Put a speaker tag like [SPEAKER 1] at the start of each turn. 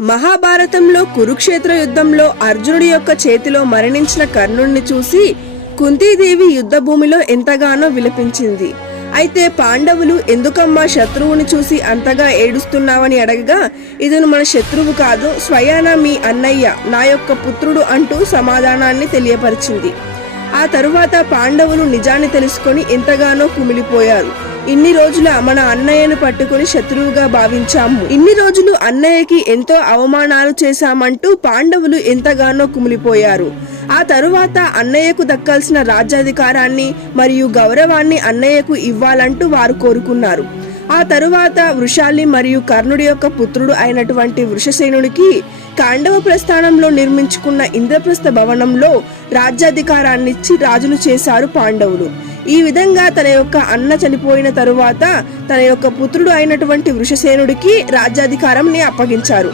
[SPEAKER 1] మహాభారతంలో కురుక్షేత్ర యుద్ధంలో అర్జునుడి యొక్క చేతిలో మరణించిన కర్ణుణ్ణి చూసి కుంతీదేవి యుద్ధభూమిలో ఎంతగానో విలపించింది. అయితే పాండవులు ఎందుకమ్మా శత్రువుని చూసి అంతగా ఏడుస్తున్నావని అడగగా ఇతను మన శత్రువు కాదు స్వయాన మీ అన్నయ్య నా యొక్క పుత్రుడు అంటూ సమాధానాన్ని తెలియపరిచింది. ఆ తరువాత పాండవులు నిజాన్ని తెలుసుకొని ఎంతగానో కుమిలిపోయారు. ఇన్ని రోజుల మన అన్నయ్యను పట్టుకుని శత్రువుగా భావించాము. ఇన్ని రోజులు అన్నయ్యకి ఎంతో అవమానాలు చేశామంటూ పాండవులు ఎంతగానో కుమిలిపోయారు. ఆ తరువాత అన్నయ్యకు దక్కాల్సిన రాజ్యాధికారాన్ని మరియు గౌరవాన్ని అన్నయ్యకు ఇవ్వాలంటూ వారు కోరుకున్నారు. ఆ తరువాత వృషాలి మరియు కర్ణుడి యొక్క పుత్రుడు అయినటువంటి వృషసేనుడికి కాండవ ప్రస్థానంలో నిర్మించుకున్న ఇంద్రప్రస్థ భవనంలో రాజ్యాధికారాన్నిచ్చి రాజులు చేశారు పాండవులు. ఈ విధంగా తన యొక్క అన్న చనిపోయిన తరువాత తన యొక్క పుత్రుడు అయినటువంటి వృషసేనుడికి రాజ్యాధికారంని అప్పగించారు.